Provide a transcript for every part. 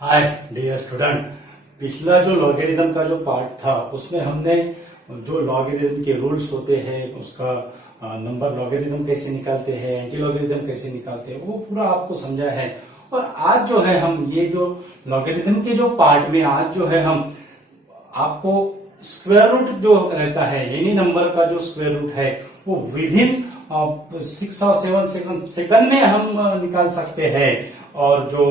Hi dear student, पिछला जो logarithm का जो पार्ट था उसमें हमने जो लॉगरिथम के रूल्स होते हैं, उसका नंबर लॉगरिथम कैसे निकालते हैं, एंटी लॉगरिथम कैसे निकालते हैं, वो पूरा आपको समझा है। और आज जो है हम ये जो लॉगरिथम के जो पार्ट में आज जो है हम आपको स्क्वायर रूट जो रहता है, एनी नंबर का जो स्क्वायर रूट है वो विदिन 6 और 7 सेकंड में हम निकाल सकते हैं। और जो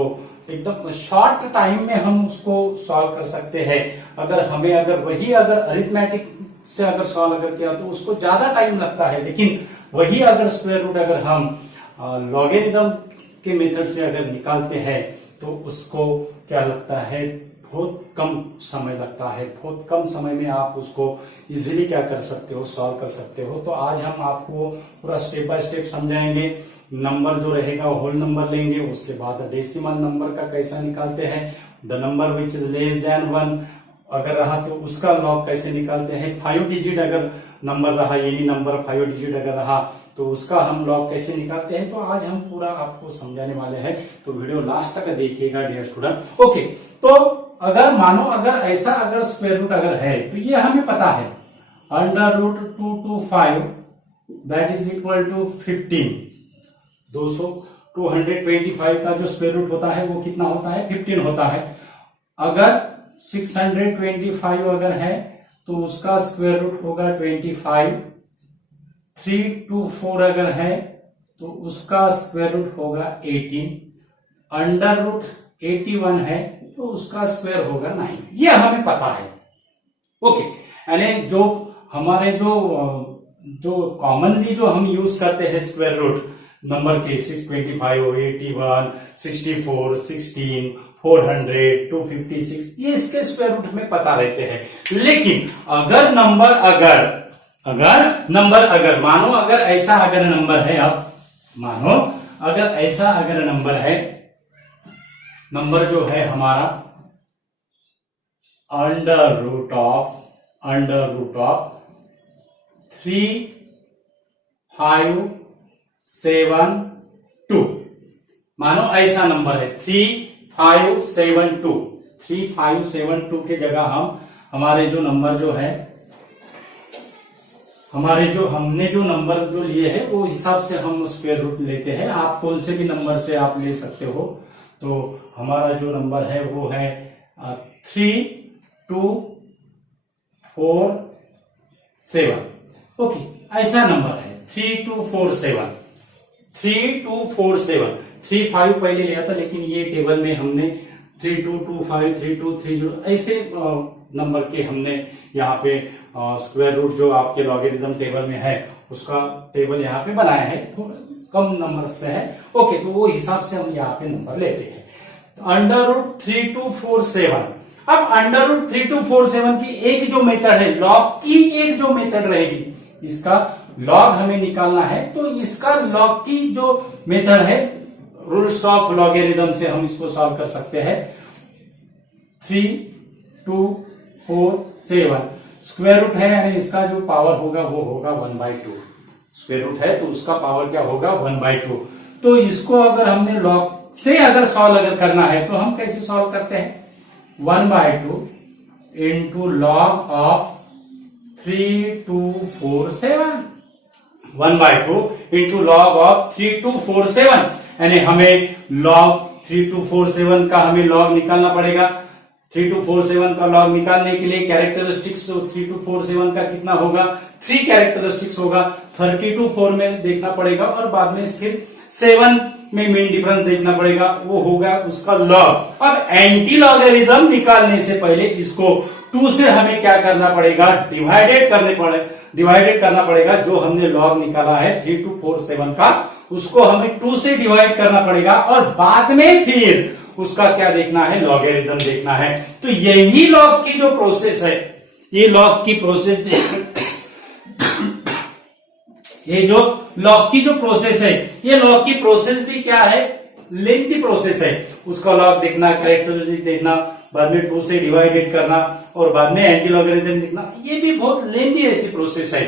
एकदम शॉर्ट टाइम में हम उसको सॉल्व कर सकते हैं। अगर अरिथमेटिक से अगर सॉल्व अगर किया तो उसको ज्यादा टाइम लगता है, लेकिन वही अगर स्क्वायर रूट अगर हम लॉगरिथम के मेथड से अगर निकालते हैं तो उसको क्या लगता है, बहुत कम समय लगता है। बहुत कम समय में आप उसको इजीली क्या कर सकते हो, सॉल्व कर सकते हो। तो आज हम आपको पूरा स्टेप बाय स्टेप समझाएंगे। नंबर जो रहेगा होल नंबर लेंगे, उसके बाद डेसिमल नंबर का कैसा निकालते हैं, the number which is less than 1 अगर रहा तो उसका लॉग कैसे निकालते हैं, 5 डिजिट अगर नंबर रहा, यानी नंबर 5 डिजिट अगर रहा तो उसका हम लॉग कैसे निकालते हैं। तो आज हम पूरा आपको समझाने वाले हैं, तो वीडियो लास्ट तक देखिएगा डियर स्टूडेंट। ओके, तो अगर मानो अगर स्क्वायर रूट अगर है तो ये हमें पता है, under root 225 that is equal to 15। 225 का जो स्क्वायर रूट होता है वो कितना होता है, 15 होता है। अगर 625 अगर है तो उसका स्क्वायर रूट होगा 25। 324 अगर है तो उसका स्क्वायर रूट होगा 18। अंडर रूट 81 है तो उसका स्क्वायर होगा 9। ये हमें पता है। ओके, यानी जो हमारे जो कॉमनली जो हम यूज करते हैं स्क्वायर रूट नंबर के 625, 81, 64, 16, 400, 256, ये इसके स्क्वायर रूट हमें पता रहते हैं। लेकिन अगर मानो अगर ऐसा अगर नंबर है, अब मानो अगर ऐसा अगर नंबर है, नंबर जो है हमारा अंडर रूट ऑफ 3, 5, 7, 2। मानो ऐसा नंबर है 3, 5, 7, 2। 3, 5, 7, 2 के जगह हम हमारे जो नंबर जो है, हमने जो नंबर जो लिए हैं वो हिसाब से हम स्क्वायर रूट लेते हैं। आप कौन से भी नंबर से आप ले सकते हो। तो हमारा जो नंबर है वो है 3, 2, 4, 7। ओके, ऐसा नंबर है 3, 2, 4, 7। 3, 2, 4, 7। 3, 5 पहले लिया था, लेकिन ये टेबल में हमने 3, 2, 2, 5, 3, 2, 3, 0 ऐसे नंबर के हमने यहाँ पे स्क्वायर रूट जो आपके लॉगरिथम टेबल में है उसका टेबल यहाँ पे बनाया है। थोड़ा कम नंबर से है। ओके, तो वो हिसाब से हम यहाँ पे नंबर लेते हैं। Under root 3, 2, 4, 7। अब अंडर रूट 3, 2, 4, 7 की एक जो मेथड है, लॉग की एक जो मेथड रहेगी, इसका लॉग हमें निकालना है। तो इसका लॉग की जो मेथड है, रूल्स ऑफ लॉगरिथम से हम इसको सॉल्व कर सकते हैं। 3, 2, 4, 7 स्क्वायर रूट है, यानी इसका जो पावर होगा वो होगा 1/2। स्क्वायर रूट है तो उसका पावर क्या होगा, 1/2। तो इसको अगर हमने लॉग से अगर सॉल्व अगर करना है तो हम कैसे सॉल्व करते हैं, 1/2 into log of 3, 2, 4, 7। 1/2 into log of 3, 2, 4, 7, यानी हमें लॉग 3, 2, 4, 7 का हमें लॉग निकालना पड़ेगा। 3, 2, 4, 7 का लॉग निकालने के लिए कैरेक्टरिस्टिक्स 3, 2, 4, 7 का कितना होगा, 3 कैरेक्टरिस्टिक्स होगा। 32 4 में देखना पड़ेगा और बाद में फिर 7 में मेन डिफरेंस देखना पड़ेगा, वो होगा उसका लॉग। अब एंटी लॉगरिथम निकालने से पहले इसको 2 से हमें क्या करना पड़ेगा, डिवाइडेड करना पड़ेगा। जो हमने लॉग निकाला है 3, 2, 4, 7 का, उसको हमें 2 से डिवाइड करना पड़ेगा और बाद में फिर उसका क्या देखना है, लॉगरिथम देखना है। तो यही लॉग की जो प्रोसेस है, ये लॉग की प्रोसेस ये जो लॉग की जो प्रोसेस है, ये लॉग की प्रोसेस भी क्या है, लेंथी प्रोसेस है। उसका लॉग देखना, कैरेक्टरिस्टिक देखना, बाद में 2 से डिवाइडेड करना और बाद में एंटी लॉगरिथम देखना, ये भी बहुत लेंथी ऐसी प्रोसेस है।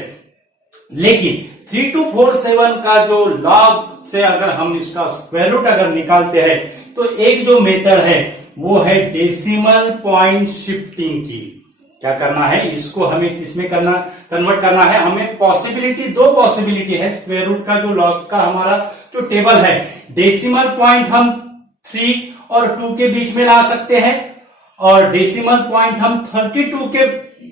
लेकिन 3, 2, 4, 7 का जो लॉग से अगर हम इसका स्क्वायर रूट अगर निकालते हैं तो एक जो मेथड है वो है डेसिमल पॉइंट शिफ्टिंग की। क्या करना है, इसको हमें किसमें करना, कन्वर्ट करना है हमें। पॉसिबिलिटी, दो पॉसिबिलिटी है स्क्वायर रूट का, जो लॉग का हमारा जो टेबल है, डेसिमल पॉइंट हम 3 और 2 के बीच में ला सकते हैं, और डेसिमल पॉइंट हम 32 के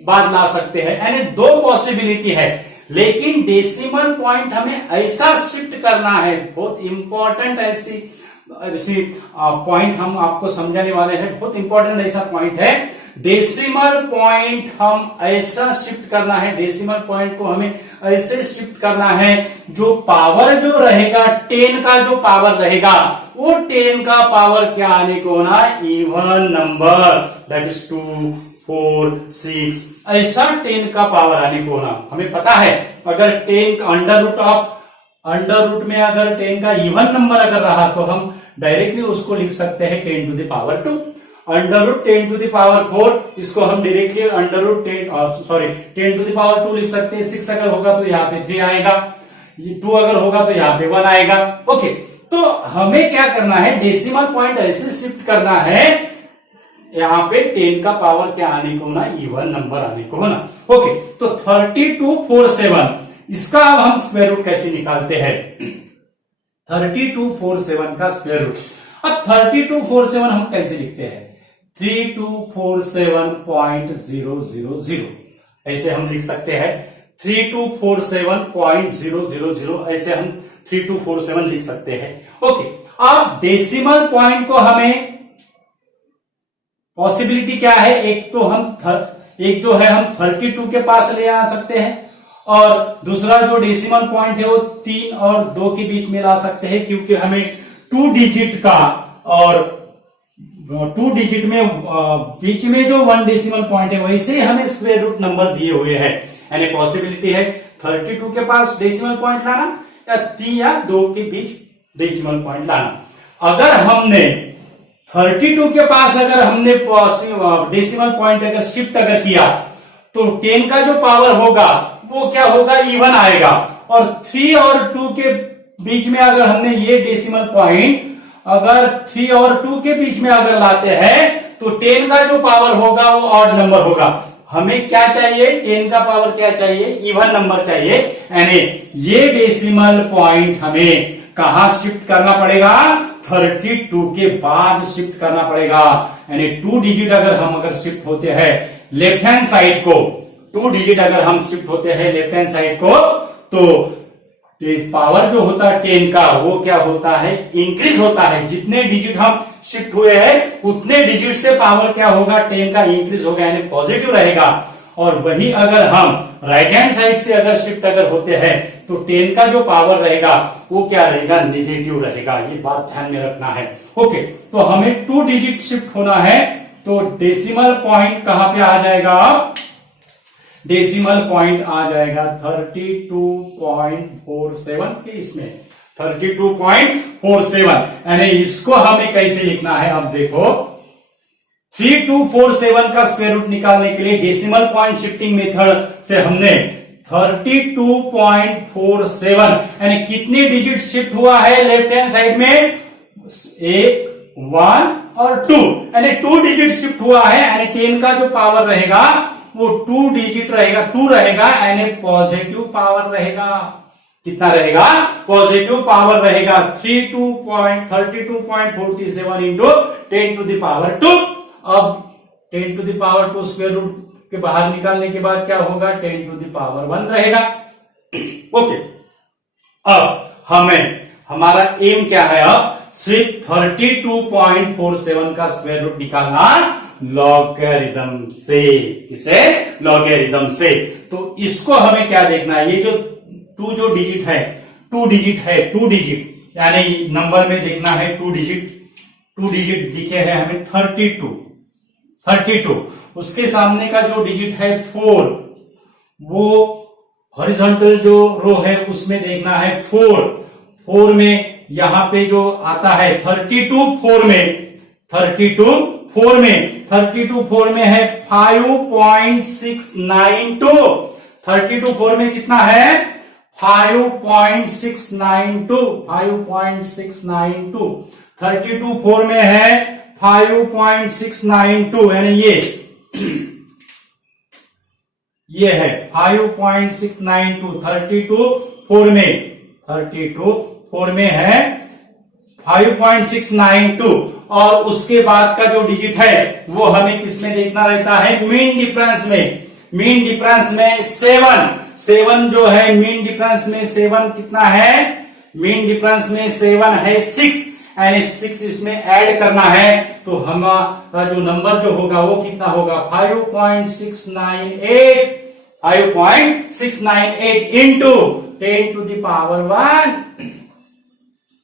बाद ला सकते हैं, यानी दो पॉसिबिलिटी है। लेकिन डेसिमल पॉइंट हमें ऐसा शिफ्ट करना है, बहुत इंपॉर्टेंट ऐसी पॉइंट हम आपको समझाने वाले हैं, बहुत इंपॉर्टेंट ऐसा पॉइंट है। डेसिमल पॉइंट हम ऐसा शिफ्ट करना है, डेसिमल पॉइंट को हमें ऐसे शिफ्ट करना है, जो पावर जो रहेगा 10 का जो पावर रहेगा, वो 10 का पावर क्या आने को होना, इवन नंबर, दैट इज 2, 4, 6, ऐसा 10 का पावर आने को होना। हमें पता है अगर 10 अंडर रूट में अगर 10 का इवन नंबर अगर रहा तो हम डायरेक्टली उसको लिख सकते हैं 10 to the power 2। Under root 10 to the power 4, इसको हम directly under root 10 to the power 2 लिख सकते हैं। 6 अगर होगा तो यहाँ पे 3 आएगा, 2 अगर होगा तो यहाँ पे 1 आएगा। ओके, तो हमें क्या करना है, डेसिमल पॉइंट ऐसे शिफ्ट करना है, यहाँ पे 10 का पावर क्या आने को होना, इवन नंबर आने को होना। ओके, तो 3247 इसका अब हम स्क्वायर रूट कैसे निकालते हैं, 3247 का स्क्वायर रूट। अब 3247 हम कैसे लिखते हैं, 3247.000 ऐसे हम लिख सकते हैं, 3247.000 ऐसे हम 3247 लिख सकते हैं। ओके, अब डेसिमल पॉइंट को हमें पॉसिबिलिटी क्या है, एक जो है हम 32 के पास ले आ सकते हैं, और दूसरा जो डेसिमल पॉइंट है वो 3 और 2 के बीच में ला सकते हैं, क्योंकि हमें 2 डिजिट का और 2 डिजिट में बीच में जो 1 डेसिमल पॉइंट है वैसे हमें स्क्वायर रूट नंबर दिए हुए हैं। यानी पॉसिबिलिटी है 32 के पास डेसिमल पॉइंट लाना, या 3 या 2 के बीच डेसिमल पॉइंट लाना। अगर हमने 32 के पास अगर हमने डेसिमल पॉइंट अगर शिफ्ट अगर किया, तो 10 का जो पावर होगा वो क्या होगा, इवन आएगा, और 3 और 2 के बीच में अगर हमने ये डेसिमल पॉइंट अगर 3 और 2 के बीच में अगर लाते हैं, तो 10 का जो पावर होगा वो ऑड नंबर होगा। हमें क्या चाहिए, 10 का पावर क्या चाहिए, इवन नंबर चाहिए, यानी ये डेसिमल पॉइंट हमें कहां शिफ्ट करना पड़ेगा, 32 के बाद शिफ्ट करना पड़ेगा। यानी 2 डिजिट अगर शिफ्ट होते हैं लेफ्ट हैंड साइड को, 2 डिजिट अगर हम शिफ्ट होते हैं लेफ्ट हैंड साइड को, तो पावर जो होता है 10 का वो क्या होता है, इंक्रीज होता है। जितने डिजिट हम शिफ्ट हुए हैं उतने डिजिट से पावर क्या होगा, 10 का इंक्रीज होगा, यानी पॉजिटिव रहेगा। और वही अगर हम राइट हैंड साइड से अगर शिफ्ट अगर होते हैं, तो 10 का जो पावर रहेगा वो क्या रहेगा, नेगेटिव रहेगा। ये बात ध्यान में रखना है। ओके, तो हमें 2 डिजिट शिफ्ट होना है, तो डेसिमल पॉइंट कहां पे आ जाएगा, डेसिमल पॉइंट आ जाएगा 32.47 के इसमें 32.47। यानी इसको हमें कैसे लिखना है, अब देखो 3247 का स्क्वायर रूट निकालने के लिए डेसिमल पॉइंट शिफ्टिंग मेथड से हमने 32.47 यानी कितने डिजिट शिफ्ट हुआ है लेफ्ट हैंड साइड में, 1, 1 और 2, यानी 2 डिजिट शिफ्ट हुआ है। यानी 10 का जो पावर रहेगा वो 2 डिजिट रहेगा, 2 रहेगा, यानी पॉजिटिव पावर रहेगा। कितना रहेगा, पॉजिटिव पावर रहेगा। 32.47 इंटू 10 टू द पावर 2। अब 10 to the power 2 square root के बाहर निकालने के बाद क्या होगा, 10 टू द पावर 1 रहेगा। ओके, अब हमारा एम क्या है, अब सिर्फ 32.47 का स्क्वायर रूट निकालना लॉगरिथम से। किसे, लॉगरिथम से। तो इसको हमें क्या देखना है, ये जो 2 जो डिजिट है, 2 डिजिट है, 2 डिजिट यानी नंबर में देखना है 2 डिजिट दिखे हैं हमें 32। उसके सामने का जो डिजिट है 4, वो हॉरिजॉन्टल जो रो है उसमें देखना है 4 में यहां पे जो आता है 32 4 में है 5.692। 32 4 में कितना है, 5.692। 32 4 में है 5.692 यानी ये है 5.692, 32 में है 5.692। और उसके बाद का जो डिजिट है वो हमें किसमें देखना रहता है, मीन डिफरेंस में। मीन डिफरेंस में 7 जो है, मीन डिफरेंस में 7 कितना है, मीन डिफरेंस में 7 है 6, यानी 6 इसमें ऐड करना है। तो हमारा जो नंबर जो होगा वो कितना होगा, 5.698 into 10 to the power 1,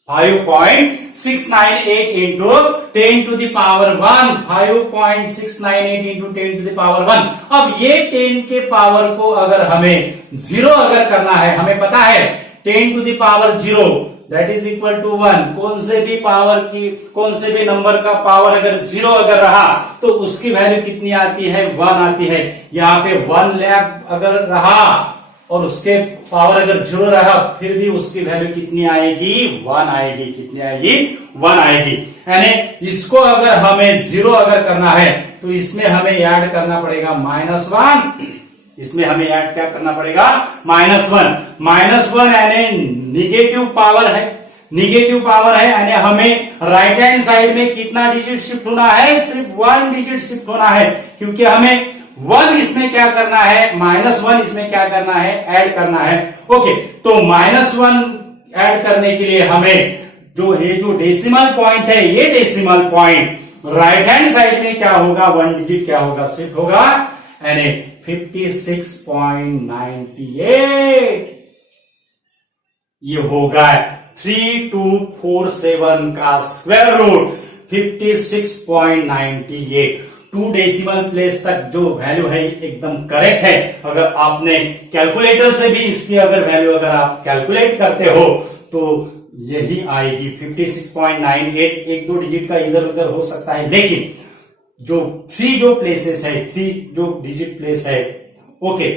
5.698 into 10 to the power 1, 5.698 into 10 to the power 1। अब ये 10 के पावर को अगर हमें 0 अगर करना है, हमें पता है 10 to the power 0 that is equal to 1। कौन से भी नंबर का पावर अगर 0 अगर रहा तो उसकी वैल्यू कितनी आती है, 1 आती है। यहाँ पे 1 लाख अगर रहा और उसके पावर अगर 0 रहा फिर भी उसकी वैल्यू कितनी आएगी, 1 आएगी। कितनी आएगी, 1 आएगी। यानी इसको अगर हमें 0 अगर करना है तो इसमें हमें ऐड करना पड़ेगा -1। इसमें हमें ऐड क्या करना पड़ेगा, -1 यानी निगेटिव पावर है यानी हमें राइट हैंड साइड में कितना डिजिट शिफ्ट होना है, सिर्फ 1 डिजिट शिफ्ट होना है। क्योंकि हमें 1 इसमें क्या करना है, -1 इसमें क्या करना है, ऐड करना है। ओके, तो -1 ऐड करने के लिए हमें जो डेसिमल पॉइंट है, ये decimal point right hand side में क्या होगा, 1 डिजिट क्या होगा, शिफ्ट होगा, यानी 56.98 ये होगा 3247 का स्क्वायर रूट 56.98। 2 डेसिमल प्लेस तक जो वैल्यू है एकदम करेक्ट है। अगर आपने कैलकुलेटर से भी इसकी अगर वैल्यू अगर आप कैलकुलेट करते हो तो यही आएगी 56.98। 1-2 डिजिट का इधर उधर हो सकता है, लेकिन जो 3 जो प्लेसेस है, 3 जो डिजिट प्लेस है, ओके,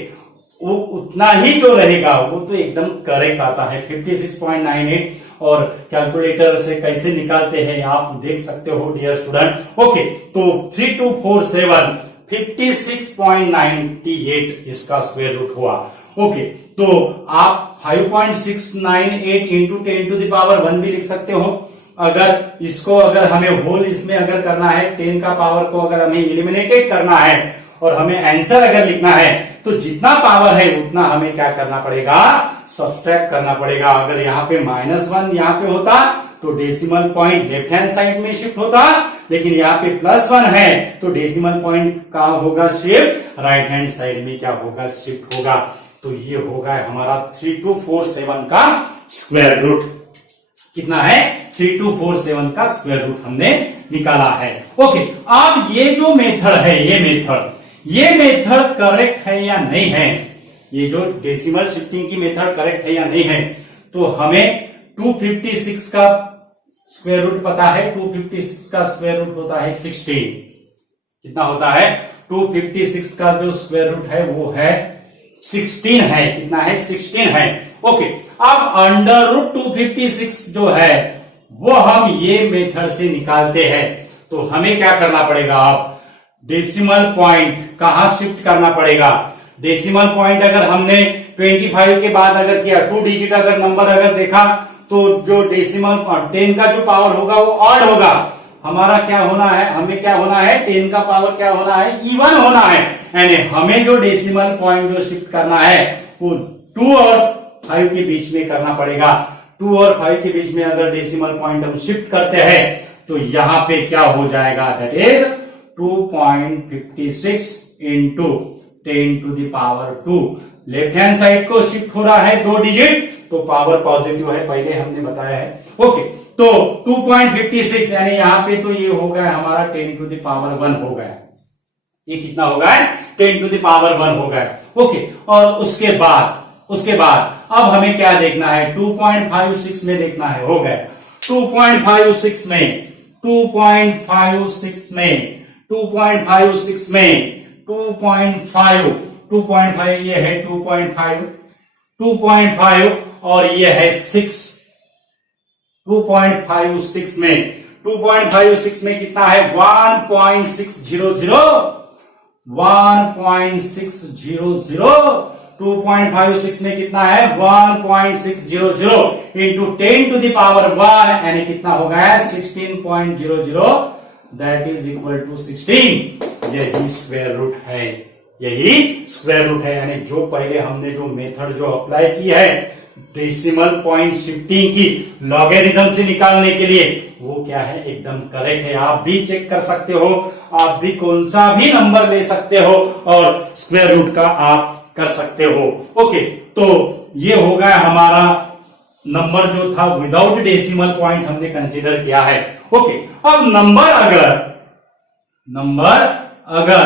वो उतना ही जो रहेगा वो तो एकदम करेक्ट आता है 56.98। और कैलकुलेटर से कैसे निकालते हैं आप देख सकते हो डियर स्टूडेंट। ओके, तो 3247 56.98 इसका स्क्वायर रूट हुआ। ओके, तो आप 5.698 इंटू 10 टू द पावर 1 भी लिख सकते हो। अगर इसको अगर हमें होल इसमें अगर करना है, 10 का पावर को अगर हमें एलिमिनेटेड करना है और हमें आंसर अगर लिखना है तो जितना पावर है उतना हमें क्या करना पड़ेगा, सब्सट्रैक्ट करना पड़ेगा। अगर यहाँ पे -1 यहाँ पे होता तो decimal point left hand side में शिफ्ट होता, लेकिन यहाँ पे +1 है तो डेसिमल पॉइंट का होगा शिफ्ट राइट हैंड साइड में क्या होगा, शिफ्ट होगा। तो ये होगा हमारा 3247 का स्क्वायर रूट। कितना है, 3247 का स्क्वायर रूट हमने निकाला है। ओके, अब ये जो मेथड है, ये मेथड करेक्ट है या नहीं है, ये जो डेसिमल शिफ्टिंग की मेथड करेक्ट है या नहीं है, तो हमें 256 का स्क्वायर रूट पता है। 256 का स्क्वायर रूट होता है 16। कितना होता है, 256 का जो स्क्वायर रूट है वो है 16 है। कितना है, 16 है। ओके, अब √256 जो है वो हम ये मेथड से निकालते हैं। तो हमें क्या करना पड़ेगा, अब डेसिमल पॉइंट कहां शिफ्ट करना पड़ेगा। डेसिमल पॉइंट अगर हमने 25 के बाद अगर किया, 2 डिजिट अगर नंबर अगर देखा तो जो डेसिमल 10 का जो पावर होगा वो ऑड होगा। हमारा क्या होना है, हमें क्या होना है, 10 का पावर क्या होना है, इवन होना है। यानी हमें जो डेसिमल पॉइंट जो शिफ्ट करना है वो 2 और 5 के बीच में करना पड़ेगा। 2 और 5 के बीच में अगर डेसिमल पॉइंट हम शिफ्ट करते हैं तो यहां पे क्या हो जाएगा, that is 2.56 into 10 to the power 2। Left hand side को शिफ्ट हो रहा है 2 डिजिट, तो पावर पॉजिटिव है, पहले हमने बताया है। ओके, तो 2.56 यानी यहां पे तो ये हो गया हमारा 10 टू द पावर 1 हो गया। ये कितना हो गया, 10 टू द पावर 1 हो गया। ओके, और उसके बाद अब हमें क्या देखना है, 2.56 में देखना है। हो गया 2.56 में 2.56 ये है 2.5 और ये है 6। 2.56 में 2.56 में कितना है 1.600 2.56 में कितना है 1.600 इंटू 10 टू द पावर 1 यानी कितना हो गया 16.00 दैट इज इक्वल टू 16। यही स्क्वायर रूट है, यही स्क्वायर रूट है। यानी जो पहले हमने जो मेथड जो अप्लाई की है डेसिमल पॉइंट शिफ्टिंग की लॉगरिथम से निकालने के लिए, वो क्या है एकदम करेक्ट है। आप भी चेक कर सकते हो, आप भी कौन सा भी नंबर ले सकते हो और स्क्वायर रूट का आप कर सकते हो। ओके, तो ये हो गया हमारा नंबर जो था विदाउट डेसिमल पॉइंट हमने कंसीडर किया है। ओके, अब नंबर अगर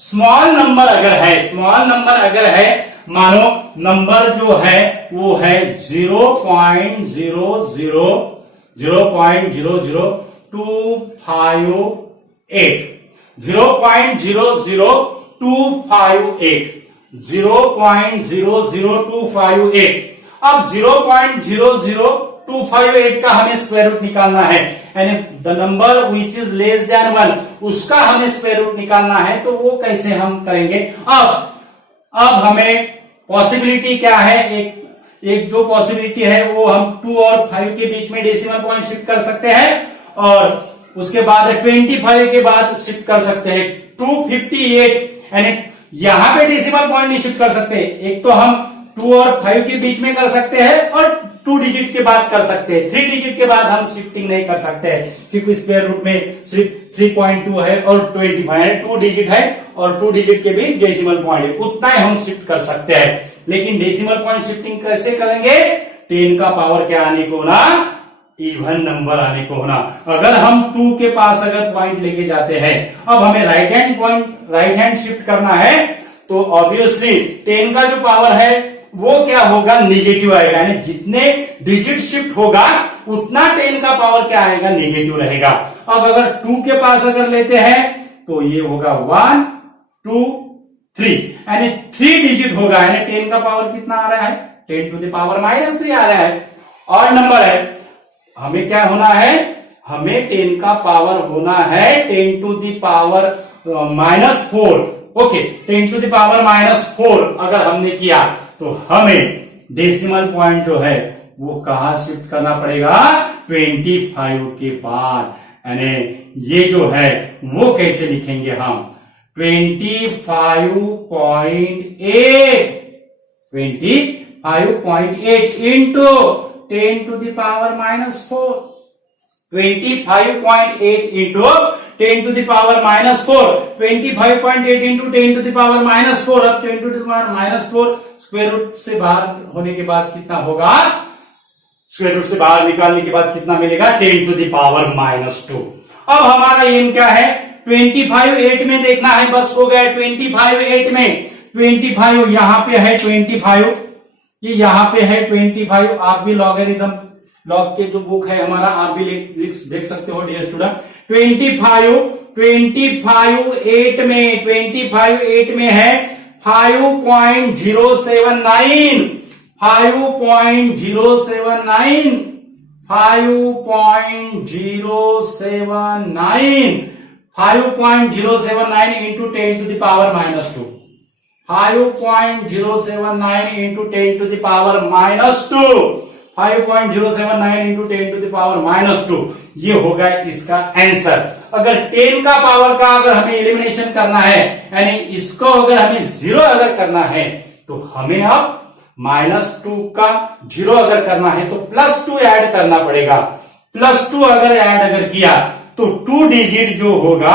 स्मॉल नंबर अगर है मानो नंबर जो है वो है 0.00258 अब 0.00258 का हमें स्क्वायर रूट निकालना है, यानी the number which is less than 1 उसका हमें स्क्वायर रूट निकालना है। तो वो कैसे हम करेंगे? अब हमें पॉसिबिलिटी क्या है, एक जो पॉसिबिलिटी है वो हम 2 और 5 के बीच में डेसिमल पॉइंट शिफ्ट कर सकते हैं और उसके बाद 25 के बाद शिफ्ट कर सकते हैं 258, यानी यहां पे डेसिमल पॉइंट नहीं शिफ्ट कर सकते। एक तो हम 2 और 5 के बीच में कर सकते हैं और 2 डिजिट के बाद कर सकते हैं, 3 डिजिट के बाद हम शिफ्टिंग नहीं कर सकते हैं क्योंकि स्क्वायर रूट में सिर्फ 3.2 है और 25 है, 2 डिजिट है और 2 डिजिट के बीच डेसिमल पॉइंट है, उतना ही हम शिफ्ट कर सकते हैं। लेकिन डेसिमल पॉइंट शिफ्टिंग कैसे करेंगे? 10 का पावर क्या आने को ना, इवन नंबर आने को होना। अगर हम 2 के पास अगर पॉइंट लेके जाते हैं, अब हमें राइट हैंड शिफ्ट करना है तो ऑब्वियसली 10 का जो पावर है वो क्या होगा, निगेटिव आएगा, यानी जितने डिजिट शिफ्ट होगा उतना 10 का पावर क्या आएगा, निगेटिव रहेगा। अब अगर 2 के पास अगर लेते हैं तो ये होगा 1 2 3, यानी 3 डिजिट होगा, यानी 10 का पावर कितना आ रहा है 10 टू द पावर -3 आ रहा है। और नंबर है, हमें क्या होना है, हमें 10 का पावर होना है 10 to the power -4। Okay, 10 to the power -4 अगर हमने किया तो हमें डेसिमल पॉइंट जो है वो कहां शिफ्ट करना पड़ेगा, 25 के बाद। यानी ये जो है वो कैसे लिखेंगे हम, 25.8 into 10 to the power -4, 25.8 into 10 to the power -4, 25.8 into 10 to the power -4। अब 10 to the power -4 square root से बाहर होने के बाद कितना होगा, स्क्वायर रूट से बाहर निकालने के बाद कितना मिलेगा, 10 टू द पावर -2। अब हमारा एम क्या है, 25 8 में देखना है, बस हो गया 25 8 में, 25 यहां पे है 25, ये यहां पे है 25। आप भी लॉगरिथम लॉग के जो बुक है हमारा आप भी देख सकते हो डियर स्टूडेंट। 25 8 में है 5.079, 5.079 into 10 to the power -2, 5.079 into 10 to the power -2, 5.079 into 10 to the power -2, ये होगा इसका आंसर। अगर 10 का पावर का अगर हमें एलिमिनेशन करना है, यानी इसको अगर हमें 0 अगर करना है तो हमें अब -2 का 0 अगर करना है तो +2 ऐड करना पड़ेगा। +2 अगर किया तो 2 डिजिट जो होगा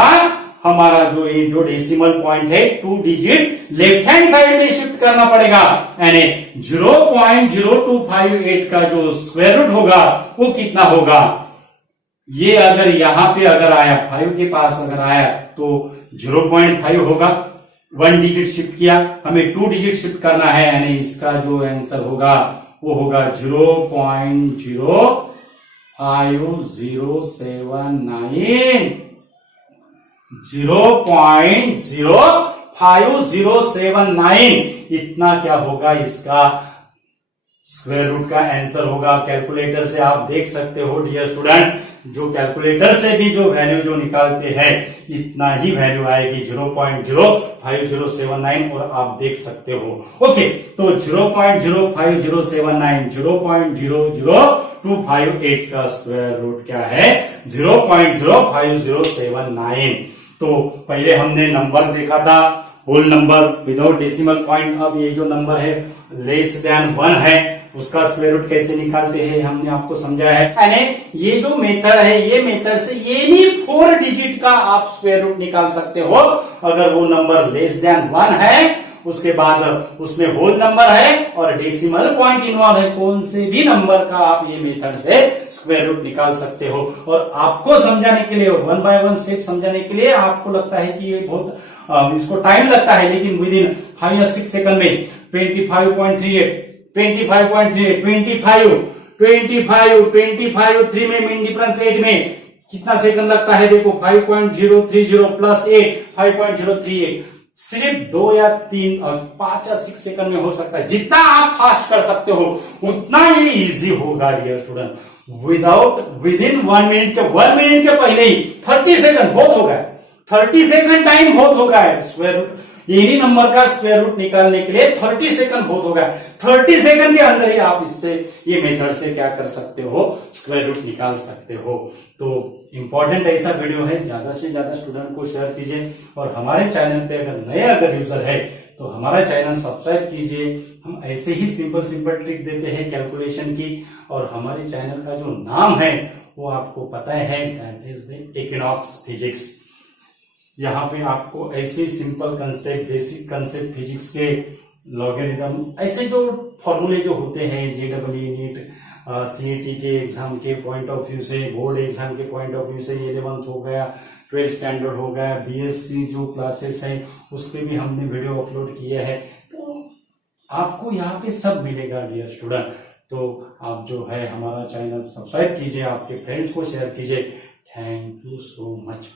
हमारा जो डेसिमल पॉइंट है 2 डिजिट लेफ्ट हैंड साइड में शिफ्ट करना पड़ेगा, यानी 0.0258 का जो स्क्वायर रूट होगा वो कितना होगा, ये अगर यहां पे अगर आया 5 के पास अगर आया तो 0.5 होगा, 1 डिजिट शिफ्ट किया, हमें 2 डिजिट शिफ्ट करना है, यानी इसका जो आंसर होगा वो होगा 0.05079, इतना क्या होगा इसका स्क्वायर रूट का आंसर होगा। कैलकुलेटर से आप देख सकते हो डियर स्टूडेंट, जो कैलकुलेटर से भी जो वैल्यू जो निकालते हैं इतना ही वैल्यू आएगी 0.05079 और आप देख सकते हो। ओके, तो 0.05079 0.00258 का स्क्वायर रूट क्या है? 0.05079। तो पहले हमने नंबर देखा था whole number without decimal point. अब ये जो नंबर है लेस देन 1 है उसका स्क्वायर रूट कैसे निकालते हैं हमने आपको समझाया है। यानी ये जो मेथड है ये मेथड से एनी 4 डिजिट का आप स्क्वायर रूट निकाल सकते हो। अगर वो नंबर लेस देन 1 है, उसके बाद उसमें होल नंबर है और डेसिमल पॉइंट इन्वॉल्व है, कौन से भी नंबर का आप ये मेथड से स्क्वायर रूट निकाल सकते हो। और आपको समझाने के लिए 1 बाय 1 स्टेप समझाने के लिए आपको लगता है कि ये बहुत इसको टाइम लगता है, लेकिन विद इन 5 या 6 सेकंड में 25 3 में मीन डिफरेंस 8 में कितना सेकंड लगता है? देखो 5.030 प्लस 8 5.038, सिर्फ 2 या 3 और 5 या 6 सेकंड में हो सकता है। जितना आप फास्ट कर सकते हो उतना ये इजी होगा dear student. Within 1 minute के पहले ही 30 सेकंड बहुत हो गया, 30 सेकंड टाइम बहुत हो गया है स्क्वायर रूट यही नंबर का स्क्वायर रूट निकालने के लिए 30 सेकंड बहुत होगा। 30 सेकंड के अंदर ही आप इससे ये मेथड से क्या कर सकते हो? स्क्वायर रूट निकाल सकते हो। तो इंपॉर्टेंट ऐसा वीडियो है, ज्यादा से ज्यादा स्टूडेंट को शेयर कीजिए। और हमारे चैनल पे अगर यूजर है तो हमारा चैनल सब्सक्राइब कीजिए। हम ऐसे ही सिंपल ट्रिक देते हैं कैलकुलेशन की। और हमारे चैनल का जो नाम है वो आपको पता है, that is the equinox physics. यहाँ पे आपको ऐसे simple concept, basic concept physics के लॉगरिथम, ऐसे जो फॉर्मूले जो होते हैं JEE नीट CET के एग्जाम के पॉइंट ऑफ व्यू से, बोर्ड एग्जाम के पॉइंट ऑफ व्यू से, 11th हो गया, 12th स्टैंडर्ड हो गया, BSc जो क्लासेस है उसके भी हमने वीडियो अपलोड किए हैं। तो आपको यहाँ पे सब मिलेगा डियर स्टूडेंट। तो आप जो है हमारा चैनल सब्सक्राइब कीजिए, आपके फ्रेंड्स को शेयर कीजिए। Thank you so much.